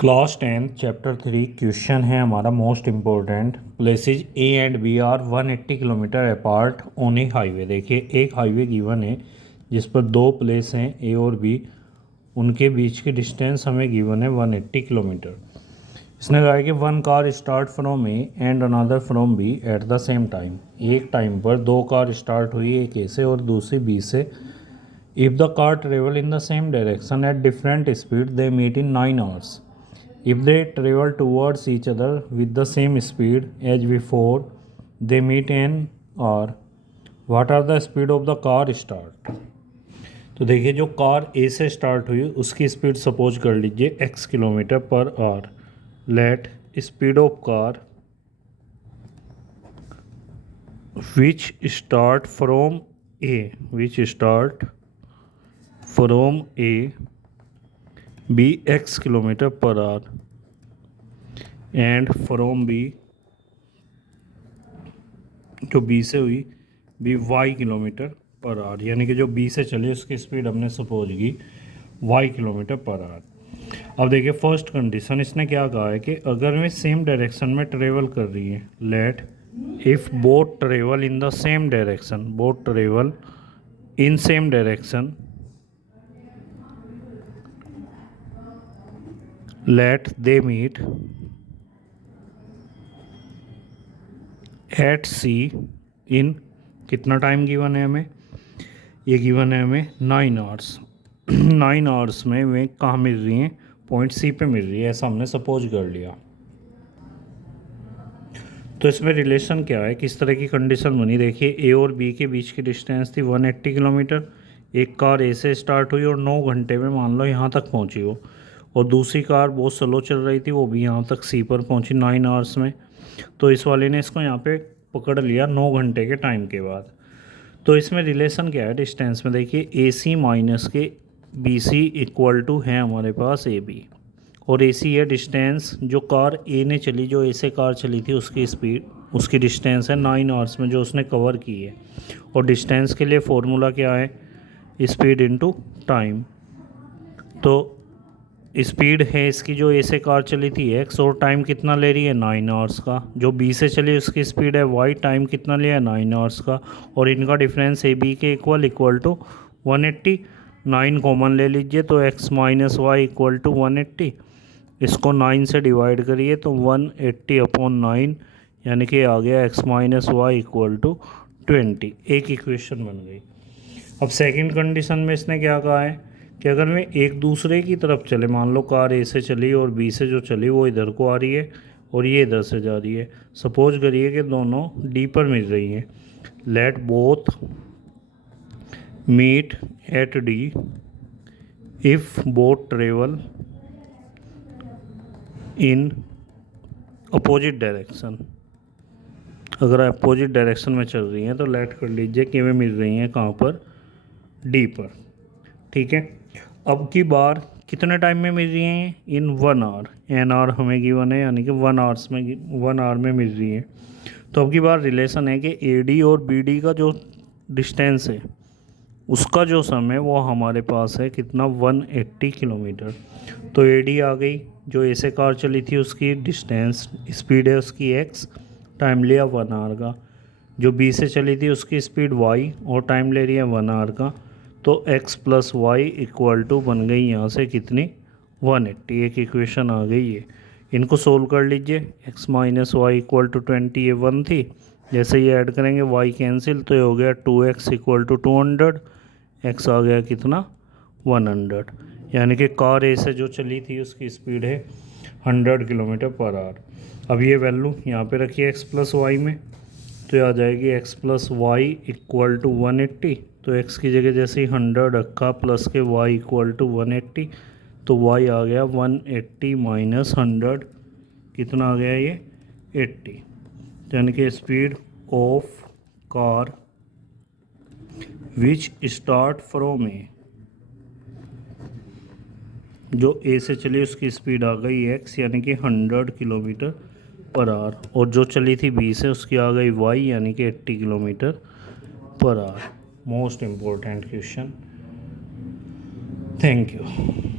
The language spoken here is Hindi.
क्लास 10 चैप्टर 3 क्वेश्चन है हमारा most important. Places A and B are 180 kilometre apart on a highway. देखिए एक हाईवे गिवन है जिस पर दो प्लेस हैं ए और बी, उनके बीच की डिस्टेंस हमें गिवन है 180 किलोमीटर। इसने कहा है कि one car start from A and another from B at the same time. एक टाइम पर दो कार स्टार्ट हुई, एक ए से और दूसरी बी से। If the car travel in the same direction at different speed they meet in 9 hours. If they travel towards each other with the same speed as before, they meet in hour. What are the speed of the car start? तो देखिए जो कार ए से स्टार्ट हुई उसकी स्पीड सपोज कर लीजिए x kilometre per hour. Let speed of car which start from A B x kilometre per hour and from B, जो बी से हुई B y kilometre per hour, यानी कि जो बी से चली उसकी स्पीड हमने सपोज की y किलोमीटर पर आवर। अब देखिए फर्स्ट कंडीशन इसने क्या कहा है कि अगर वे सेम डायरेक्शन में ट्रेवल कर रही है, let if both travel in the same direction, both travel in same direction, let they meet at C in कितना टाइम गिवन है हमें, ये गिवन है हमें 9 hours। 9 hours में वे कहाँ मिल रही हैं, पॉइंट सी पे मिल रही है, ऐसा हमने सपोज कर लिया। तो इसमें रिलेशन क्या है, किस तरह की कंडीशन बनी, देखिए ए और बी के बीच की डिस्टेंस थी 180 किलोमीटर। एक कार ए से स्टार्ट हुई और 9 घंटे में मान लो यहाँ तक पहुँची हो, और दूसरी कार बहुत स्लो चल रही थी, वो भी यहाँ तक सी पर पहुँची 9 hours में। तो इस वाले ने इसको यहाँ पे पकड़ लिया 9 घंटे के टाइम के बाद। तो इसमें रिलेशन क्या है डिस्टेंस में, देखिए ए सी माइनस के बी सी इक्वल टू है हमारे पास ए बी, और ए सी है डिस्टेंस जो कार ए ने चली, जो ए से कार चली थी उसकी स्पीड, उसकी डिस्टेंस है 9 hours में जो उसने कवर की है। और डिस्टेंस के लिए फॉर्मूला क्या है, स्पीड इनटू टाइम। तो स्पीड है इसकी जो ए से कार चली थी x, और टाइम कितना ले रही है 9 hours का। जो बी से चली उसकी स्पीड है y, टाइम कितना लिया है 9 hours का, और इनका डिफरेंस ए बी के इक्वल टू 180। 9 कॉमन ले लीजिए तो x minus Y equal to 180। इसको 9 से डिवाइड करिए तो 180 अपॉन 9, यानी कि आ गया x minus Y equal to 20। एक इक्वेशन बन गई। अब सेकंड कंडीशन में इसने क्या कहा है कि अगर मैं एक दूसरे की तरफ चले, मान लो कार ए से चली और बी से जो चली वो इधर को आ रही है और ये इधर से जा रही है, सपोज करिए कि दोनों डी पर मिल रही हैं। Let both meet at D if both travel in opposite direction. अगर अपोजिट डायरेक्शन में चल रही हैं तो लेट कर लीजिए कि वे मिल रही हैं कहाँ पर, डी पर। ठीक है, अब की बार कितने टाइम में मिल रही हैं, इन 1 hour। एन आवर हमें गिवन है, यानी कि 1 hour में मिल रही है। तो अब की बार रिलेशन है कि ए डी और बी डी का जो डिस्टेंस है उसका जो सम है वो हमारे पास है कितना, 180 किलोमीटर। तो ए डी आ गई, जो ए से कार चली थी उसकी डिस्टेंस, स्पीड है उसकी x, टाइम लिया 1 hour का। जो बी से चली थी उसकी स्पीड y और टाइम ले रही है 1 hour का। तो x plus Y equal to बन गई यहाँ से कितनी, 180। एक इक्वेशन आ गई है। इनको सोल्व कर लीजिए, x minus Y equal to 20, ये 1 थी, जैसे ये ऐड करेंगे y कैंसिल तो ये हो गया 2x इक्वल टू 200, x आ गया कितना 100, यानी कि कार ए से जो चली थी उसकी स्पीड है 100 किलोमीटर पर आवर। अब ये वैल्यू यहाँ पे रखिए x प्लस वाई में, तो ये आ जाएगी x plus Y equal to 180। तो x की जगह जैसे ही 100 रखा प्लस के y इक्वल टू 180, तो y आ गया 180 माइनस 100, कितना आ गया ये 80। यानी कि speed of car which start from A, जो ए से चली उसकी स्पीड आ गई x, यानी कि 100 किलोमीटर पर आवर, और जो चली थी बी से उसकी आ गई y, यानी कि 80 kilometre per our. Most important question. Thank you.